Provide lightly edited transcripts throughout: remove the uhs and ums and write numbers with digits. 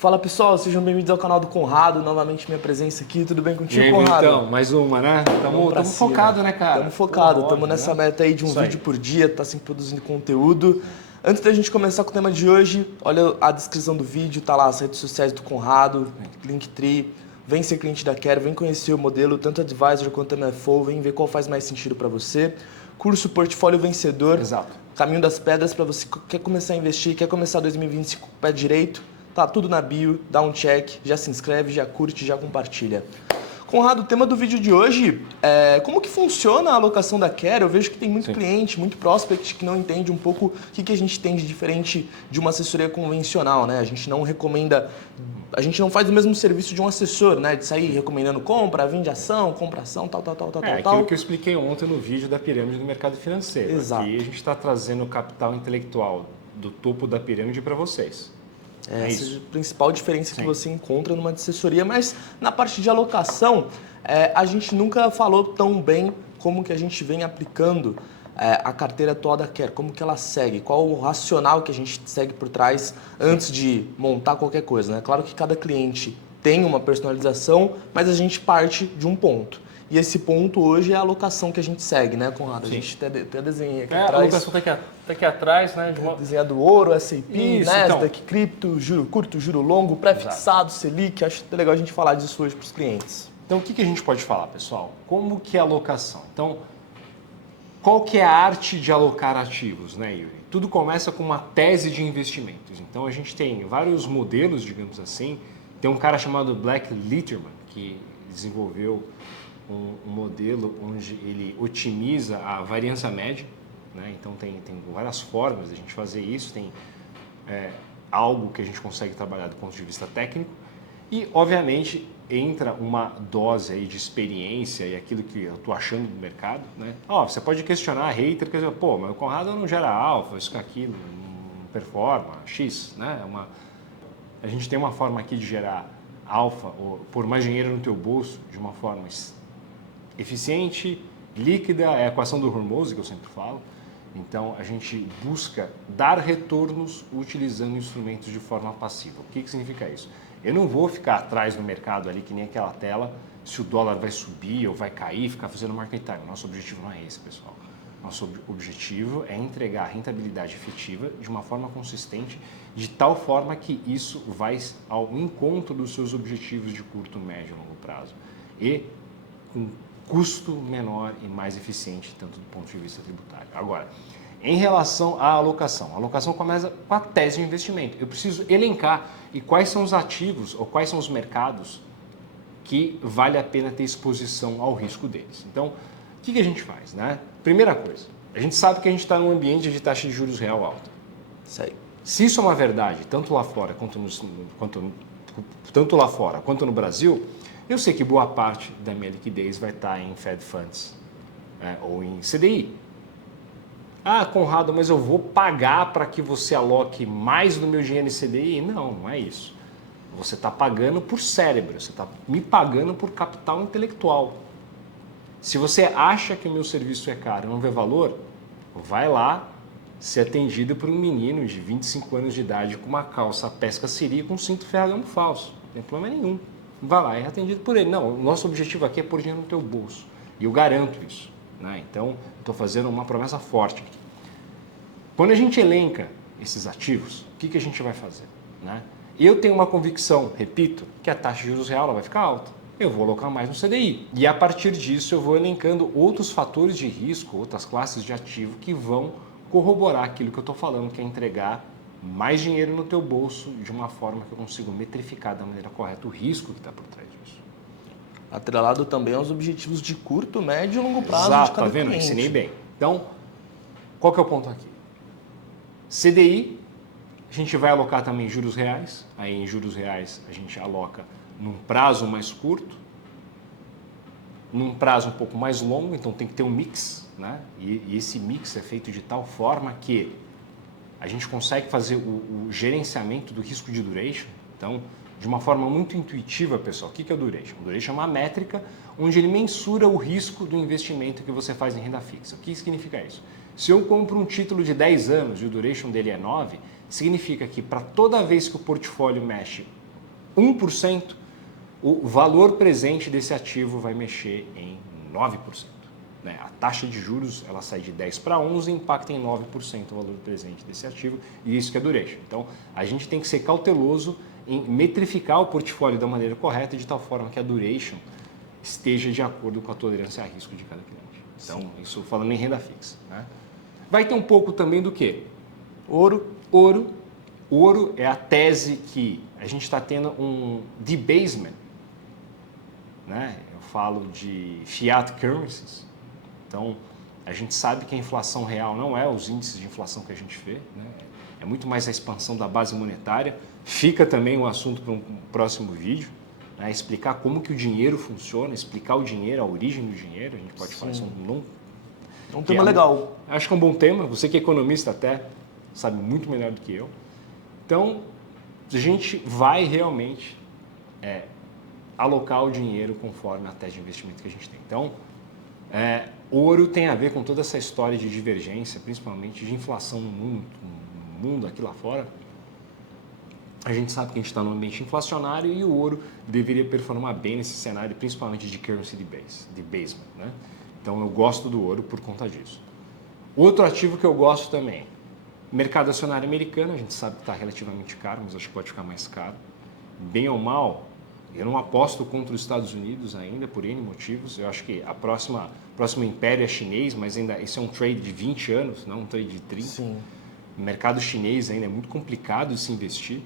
Fala pessoal, sejam bem-vindos ao canal do Conrado, novamente minha presença aqui, tudo bem contigo, aí, Conrado? Então, mais uma, né? Estamos focados, né, cara? Estamos focados, estamos Óbvio, nessa né? meta aí de um Isso vídeo aí. por dia, tá sempre produzindo conteúdo. Antes da gente começar com o tema de hoje, olha a descrição do vídeo, tá lá as redes sociais do Conrado, Linktree, vem ser cliente da Quero, vem conhecer o modelo, tanto Advisor quanto MFO, vem ver qual faz mais sentido para você. Curso Portfólio Vencedor, Exato. Caminho das Pedras para você que quer começar a investir, quer começar 2025 com o pé direito. Tá tudo na bio, dá um check, já se inscreve, já curte, já compartilha. Conrado, o tema do vídeo de hoje é como que funciona a alocação da Quero. Eu vejo que tem muito cliente, muito prospect que não entende um pouco o que a gente tem de diferente de uma assessoria convencional, né? A gente não recomenda, a gente não faz o mesmo serviço de um assessor, né? De sair recomendando compra, vende ação, compra ação, tal. Aquilo que eu expliquei ontem no vídeo da pirâmide do mercado financeiro. Exato. Aqui a gente está trazendo o capital intelectual do topo da pirâmide para vocês. Essa é a principal diferença que Sim. você encontra numa assessoria, mas na parte de alocação, a gente nunca falou tão bem como que a gente vem aplicando a carteira atual da Quero, como que ela segue, qual o racional que a gente segue por trás antes de montar qualquer coisa, né? Claro que cada cliente tem uma personalização, mas a gente parte de um ponto. E esse ponto hoje é a alocação que a gente segue, né, Conrado? A gente até desenha aqui atrás. A alocação está aqui atrás, né? De uma... Desenhado ouro, S&P, Isso, Nasdaq, cripto, juro curto, juro longo, pré-fixado, Selic. Acho legal a gente falar disso hoje para os clientes. Então, o que a gente pode falar, pessoal? Como que é a alocação? Então, qual que é a arte de alocar ativos, né, Yuri? Tudo começa com uma tese de investimentos. Então, a gente tem vários modelos, digamos assim. Tem um cara chamado Black Litterman, que desenvolveu um modelo onde ele otimiza a variância média, né? Então tem várias formas de a gente fazer isso, tem algo que a gente consegue trabalhar do ponto de vista técnico e, obviamente, entra uma dose aí de experiência e aquilo que eu estou achando do mercado, né? Você pode questionar hater, quer dizer, pô, mas o Conrado não gera alfa, isso aqui não performa, X, né? A gente tem uma forma aqui de gerar alfa, ou pôr mais dinheiro no teu bolso de uma forma eficiente, líquida, é a equação do Hormozzi que eu sempre falo. Então, a gente busca dar retornos utilizando instrumentos de forma passiva. O que significa isso? Eu não vou ficar atrás no mercado ali, que nem aquela tela, se o dólar vai subir ou vai cair, ficar fazendo market time. Nosso objetivo não é esse, pessoal. Nosso objetivo é entregar rentabilidade efetiva de uma forma consistente, de tal forma que isso vai ao encontro dos seus objetivos de curto, médio e longo prazo. E com custo menor e mais eficiente, tanto do ponto de vista tributário. Agora, em relação à alocação, a alocação começa com a tese de investimento. Eu preciso elencar e quais são os ativos ou quais são os mercados que vale a pena ter exposição ao risco deles. Então, o que a gente faz, né? Primeira coisa, a gente sabe que a gente está num ambiente de taxa de juros real alta. Isso aí. Se isso é uma verdade, tanto lá fora quanto no Brasil, eu sei que boa parte da minha liquidez vai estar em Fed Funds ou em CDI. Conrado, mas eu vou pagar para que você aloque mais do meu dinheiro em CDI? Não, não é isso. Você está pagando por cérebro, você está me pagando por capital intelectual. Se você acha que o meu serviço é caro e não vê valor, vai lá ser atendido por um menino de 25 anos de idade com uma calça pesca-siri com um cinto ferragamo falso. Não tem problema nenhum. Vai lá, é atendido por ele. Não, o nosso objetivo aqui é pôr dinheiro no teu bolso. E eu garanto isso, né? Então, estou fazendo uma promessa forte aqui. Quando a gente elenca esses ativos, o que a gente vai fazer, né? Eu tenho uma convicção, repito, que a taxa de juros real ela vai ficar alta. Eu vou alocar mais no CDI. E a partir disso eu vou elencando outros fatores de risco, outras classes de ativo que vão corroborar aquilo que eu estou falando, que é entregar mais dinheiro no teu bolso de uma forma que eu consigo metrificar da maneira correta o risco que está por trás disso. Atrelado também aos objetivos de curto, médio e longo prazo de Exato, cada tá vendo? cliente. Ensinei bem. Então, qual que é o ponto aqui? CDI, a gente vai alocar também juros reais. Aí em juros reais a gente aloca num prazo mais curto, num prazo um pouco mais longo, então tem que ter um mix, né? E esse mix é feito de tal forma que a gente consegue fazer o gerenciamento do risco de duration. Então, de uma forma muito intuitiva, pessoal, o que é o duration? O duration é uma métrica onde ele mensura o risco do investimento que você faz em renda fixa. O que significa isso? Se eu compro um título de 10 anos e o duration dele é 9, significa que para toda vez que o portfólio mexe 1%, o valor presente desse ativo vai mexer em 9%. Né? A taxa de juros ela sai de 10 para 11 e impacta em 9% o valor presente desse ativo, e isso que é duration. Então, a gente tem que ser cauteloso em metrificar o portfólio da maneira correta, de tal forma que a duration esteja de acordo com a tolerância a risco de cada cliente. Então, isso falando em renda fixa. Né? Vai ter um pouco também do quê? Ouro. Ouro é a tese que a gente está tendo um debasement, né? Eu falo de fiat currencies. Então, a gente sabe que a inflação real não é os índices de inflação que a gente vê, né? É muito mais a expansão da base monetária. Fica também um assunto para um próximo vídeo, né? Explicar como que o dinheiro funciona, explicar o dinheiro, a origem do dinheiro. A gente pode falar isso É um tema legal. Acho que é um bom tema. Você que é economista até sabe muito melhor do que eu. Então, a gente vai realmente alocar o dinheiro conforme a tese de investimento que a gente tem. Então, ouro tem a ver com toda essa história de divergência, principalmente de inflação no mundo aqui lá fora. A gente sabe que a gente está num ambiente inflacionário e o ouro deveria performar bem nesse cenário, principalmente de currency debasement, né? Então, eu gosto do ouro por conta disso. Outro ativo que eu gosto também, mercado acionário americano, a gente sabe que está relativamente caro, mas acho que pode ficar mais caro. Bem ou mal, eu não aposto contra os Estados Unidos ainda, por N motivos. Eu acho que próximo império é chinês, mas ainda esse é um trade de 20 anos, não um trade de 30. Sim. O mercado chinês ainda é muito complicado de se investir.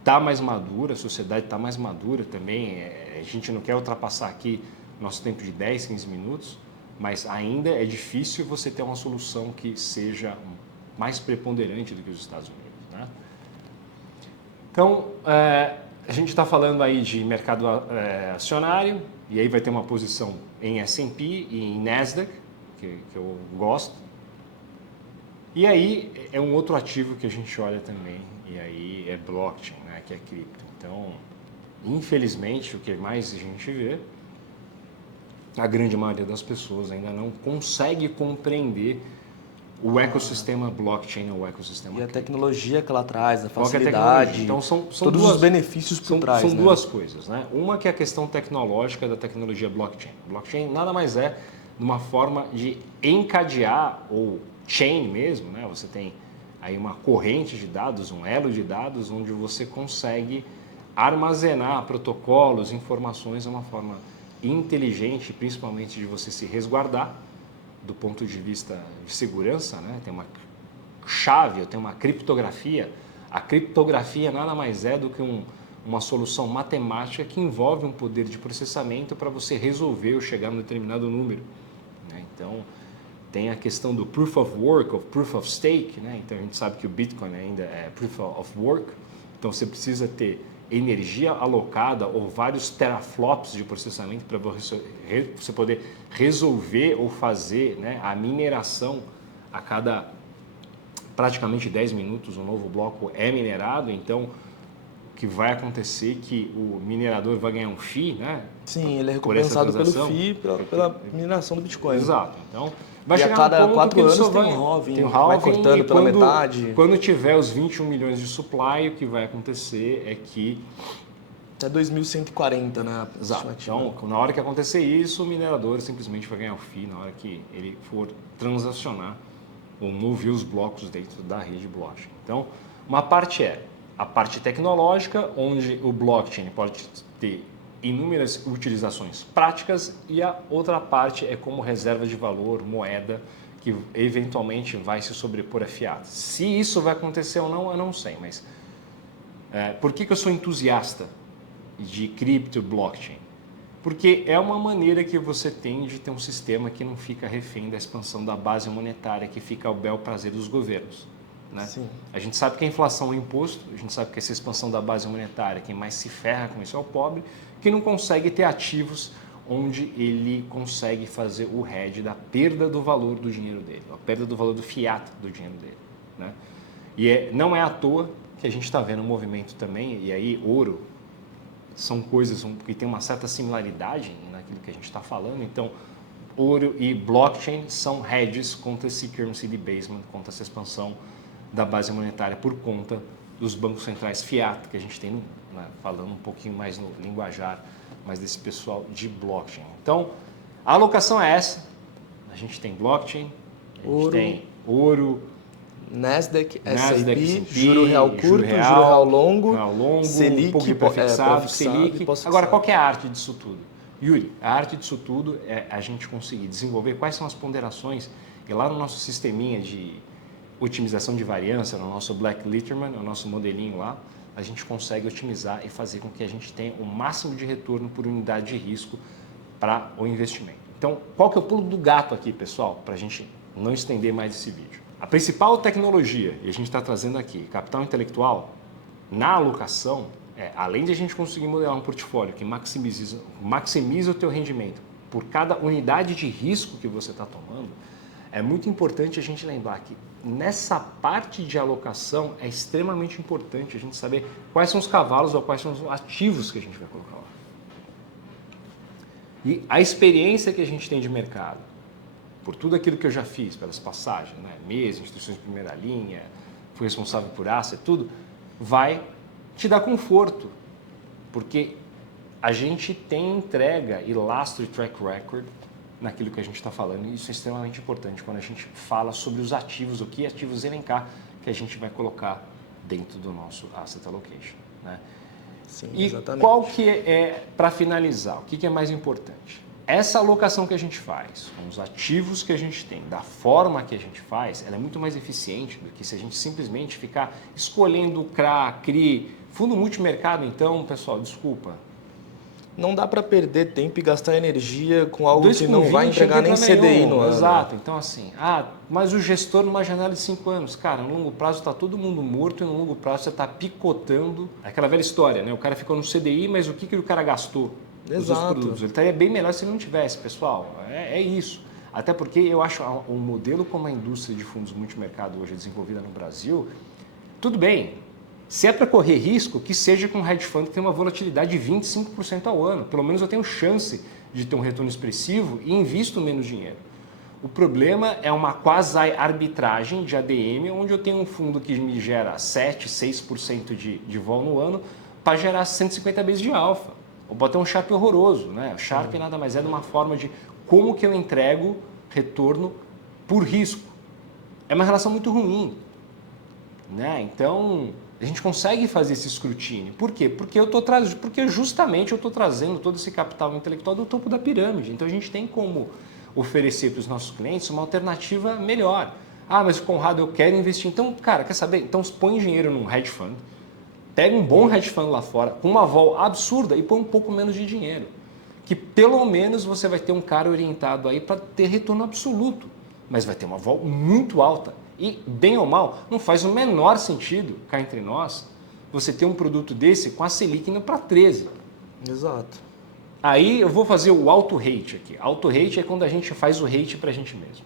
Está mais madura, a sociedade está mais madura também. A gente não quer ultrapassar aqui nosso tempo de 10, 15 minutos, mas ainda é difícil você ter uma solução que seja mais preponderante do que os Estados Unidos. Né? Então, a gente está falando aí de mercado acionário, e aí vai ter uma posição em S&P e em Nasdaq, que eu gosto. E aí é um outro ativo que a gente olha também, e aí é blockchain, né, que é cripto. Então, infelizmente, o que mais a gente vê, a grande maioria das pessoas ainda não consegue compreender o ecossistema blockchain ou o ecossistema E a cripto. tecnologia que ela traz, a Qual que é a facilidade, tecnologia? Então, são todos duas, os benefícios por trás. São né? duas coisas, né? Uma que é a questão tecnológica da tecnologia blockchain. Blockchain nada mais é uma forma de encadear, ou chain mesmo, né? Você tem aí uma corrente de dados, um elo de dados, onde você consegue armazenar protocolos, informações de uma forma inteligente, principalmente de você se resguardar do ponto de vista de segurança, né? Tem uma chave, eu tenho uma criptografia. A criptografia nada mais é do que uma solução matemática que envolve um poder de processamento para você resolver ou chegar a um determinado número. Né? Então, tem a questão do Proof of Work ou Proof of Stake. Né? Então, a gente sabe que o Bitcoin ainda é Proof of Work. Então, você precisa ter energia alocada ou vários teraflops de processamento para você poder resolver ou fazer, né, a mineração a cada praticamente 10 minutos. Um novo bloco é minerado, então o que vai acontecer é que o minerador vai ganhar um FII, né? Sim, ele é por essa recompensado pelo transação. FII, pela mineração do Bitcoin. Exato. Então, vai E a chegar cada um ponto 4 que ele anos só tem vai, um halving, tem um vai halving, cortando e pela metade. Quando tiver os 21 milhões de supply, o que vai acontecer é que... Até 2140, né? Exato. Então, na hora que acontecer isso, o minerador simplesmente vai ganhar o FII na hora que ele for transacionar ou mover os blocos dentro da rede blockchain. Então, uma parte é a parte tecnológica, onde o blockchain pode ter inúmeras utilizações práticas, e a outra parte é como reserva de valor, moeda, que eventualmente vai se sobrepor a fiat. Se isso vai acontecer ou não, eu não sei, mas por que eu sou entusiasta de cripto blockchain? Porque é uma maneira que você tem de ter um sistema que não fica refém da expansão da base monetária, que fica ao bel prazer dos governos. Né? Sim. A gente sabe que a inflação é um imposto, a gente sabe que essa expansão da base monetária, quem mais se ferra com isso é o pobre, que não consegue ter ativos onde ele consegue fazer o hedge da perda do valor do dinheiro dele, a perda do valor do fiat do dinheiro dele. Né? E não é à toa que a gente está vendo um movimento também, e aí ouro, são coisas que têm uma certa similaridade naquilo que a gente está falando. Então, ouro e blockchain são hedges contra esse currency debasement, contra essa expansão da base monetária por conta dos bancos centrais fiat, que a gente tem, né, falando um pouquinho mais no linguajar, mais desse pessoal de blockchain. Então, a alocação é essa. A gente tem blockchain, a gente tem ouro, Nasdaq, Nasdaq, S&P, S&P, juro real curto, juro real longo, Selic, um pouco de prefixado, Selic. Agora, qual que é a arte disso tudo? Yuri, a arte disso tudo é a gente conseguir desenvolver quais são as ponderações, e lá no nosso sisteminha de otimização de variância, no nosso Black Litterman, no nosso modelinho lá, a gente consegue otimizar e fazer com que a gente tenha o máximo de retorno por unidade de risco para o investimento. Então, qual que é o pulo do gato aqui, pessoal, para a gente não estender mais esse vídeo? A principal tecnologia, e a gente está trazendo aqui, capital intelectual, na alocação, além de a gente conseguir modelar um portfólio que maximiza o teu rendimento por cada unidade de risco que você está tomando, é muito importante a gente lembrar que nessa parte de alocação é extremamente importante a gente saber quais são os cavalos ou quais são os ativos que a gente vai colocar lá. E a experiência que a gente tem de mercado, por tudo aquilo que eu já fiz, pelas passagens, né, MES, instituições de primeira linha, fui responsável por asset, tudo, vai te dar conforto, porque a gente tem entrega e lastro e track record naquilo que a gente está falando, e isso é extremamente importante quando a gente fala sobre os ativos, o que ativos elencar que a gente vai colocar dentro do nosso asset allocation, né? Sim, e exatamente. qual que para finalizar, o que é mais importante? Essa alocação que a gente faz, com os ativos que a gente tem, da forma que a gente faz, ela é muito mais eficiente do que se a gente simplesmente ficar escolhendo CRA, CRI, fundo multimercado. Então, pessoal, desculpa. Não dá para perder tempo e gastar energia com algo que não vai entregar nem CDI no ano. Exato. Então, assim, mas o gestor numa janela de 5 anos, cara, no longo prazo está todo mundo morto e no longo prazo você está picotando. Aquela velha história, né? O cara ficou no CDI, mas o que o cara gastou? Exato. Ele estaria bem melhor se ele não tivesse, pessoal. É isso. Até porque eu acho o modelo como a indústria de fundos multimercado hoje é desenvolvida no Brasil, tudo bem. Se é para correr risco, que seja com um hedge fund que tem uma volatilidade de 25% ao ano. Pelo menos eu tenho chance de ter um retorno expressivo e invisto menos dinheiro. O problema é uma quasi-arbitragem de ADM, onde eu tenho um fundo que me gera 7%, 6% de vol no ano para gerar 150 vezes de alfa. Ou pode ter um Sharpe horroroso, né? O Sharpe nada mais é de uma forma de como que eu entrego retorno por risco. É uma relação muito ruim, né? Então, a gente consegue fazer esse escrutínio. Por quê? Porque justamente eu estou trazendo todo esse capital intelectual do topo da pirâmide. Então, a gente tem como oferecer para os nossos clientes uma alternativa melhor. Mas Conrado, eu quero investir. Então, cara, quer saber? Então, põe dinheiro num hedge fund. Pega um bom hedge fund lá fora, com uma vol absurda e põe um pouco menos de dinheiro. Que pelo menos você vai ter um cara orientado aí para ter retorno absoluto. Mas vai ter uma vol muito alta. E, bem ou mal, não faz o menor sentido, cá entre nós, você ter um produto desse com a Selic indo para 13. Exato. Aí eu vou fazer o auto-rate aqui. Auto-rate é quando a gente faz o rate para a gente mesmo.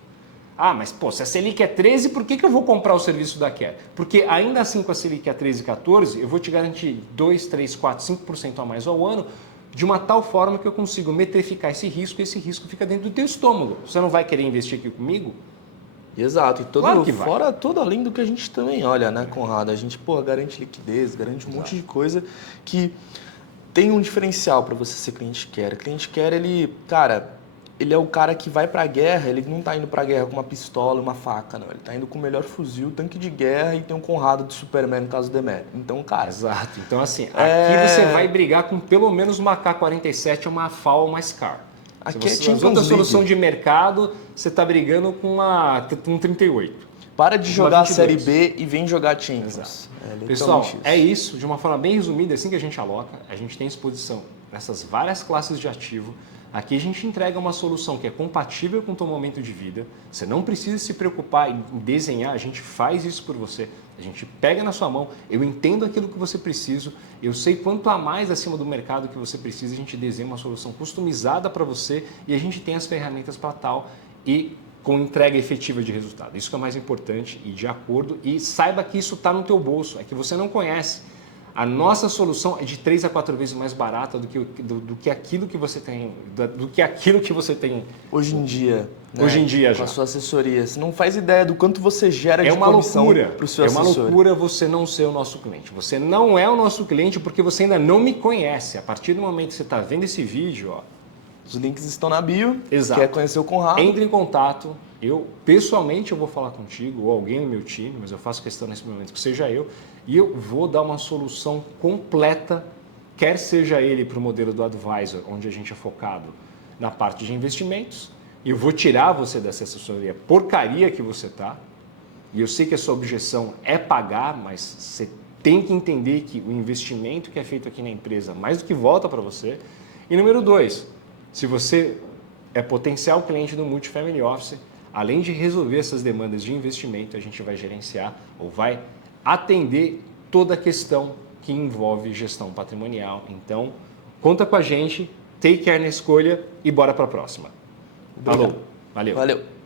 Mas pô, se a Selic é 13, por que eu vou comprar o serviço da Care? Porque ainda assim com a Selic a 13, 14, eu vou te garantir 2, 3, 4, 5% a mais ao ano, de uma tal forma que eu consigo metrificar esse risco e esse risco fica dentro do teu estômago. Você não vai querer investir aqui comigo? Exato, e Claro que vai. fora todo além do que a gente também olha, né, Conrado? A gente, garante liquidez, garante um monte de coisa que tem um diferencial para você ser cliente care. Cliente care, ele, cara, ele é o cara que vai pra guerra, ele não tá indo pra guerra com uma pistola e uma faca, não. Ele tá indo com o melhor fuzil, tanque de guerra e tem um Conrado de Superman no caso do Demérito. Então, cara... Exato. Então, assim, aqui você vai brigar com pelo menos uma K-47, uma FAL ou uma SCAR. Aqui é Se Champions você outra League. solução de mercado, você está brigando com um 38. Para de jogar a 22. Série B e vem jogar Champions. Pessoal, é isso. De uma forma bem resumida, assim que a gente aloca, a gente tem exposição nessas várias classes de ativo. Aqui a gente entrega uma solução que é compatível com o teu momento de vida. Você não precisa se preocupar em desenhar, a gente faz isso por você. A gente pega na sua mão, eu entendo aquilo que você precisa, eu sei quanto a mais acima do mercado que você precisa, a gente desenha uma solução customizada para você e a gente tem as ferramentas para tal e com entrega efetiva de resultado. Isso que é o mais importante e de acordo. E saiba que isso está no teu bolso, é que você não conhece. A nossa solução é de 3 a 4 vezes mais barata do que aquilo que você tem, Hoje em dia. Né? Hoje em dia já. Com a sua assessoria. Você não faz ideia do quanto você gera de uma comissão loucura. para o seu assessor. É uma loucura você não ser o nosso cliente. Você não é o nosso cliente porque você ainda não me conhece. A partir do momento que você está vendo esse vídeo, ó, os links estão na bio. Exato. Quer conhecer o Conrado? Entre em contato. Pessoalmente, eu vou falar contigo, ou alguém no meu time, mas eu faço questão nesse momento que seja eu, e eu vou dar uma solução completa, quer seja ele para o modelo do Advisor, onde a gente é focado na parte de investimentos, e eu vou tirar você dessa assessoria porcaria que você está, e eu sei que a sua objeção é pagar, mas você tem que entender que o investimento que é feito aqui na empresa, mais do que volta para você. E número 2, se você é potencial cliente do Multifamily Office, além de resolver essas demandas de investimento, a gente vai gerenciar ou vai atender toda a questão que envolve gestão patrimonial. Então, conta com a gente, take care na escolha e bora para a próxima. Obrigado. Falou, valeu. Valeu.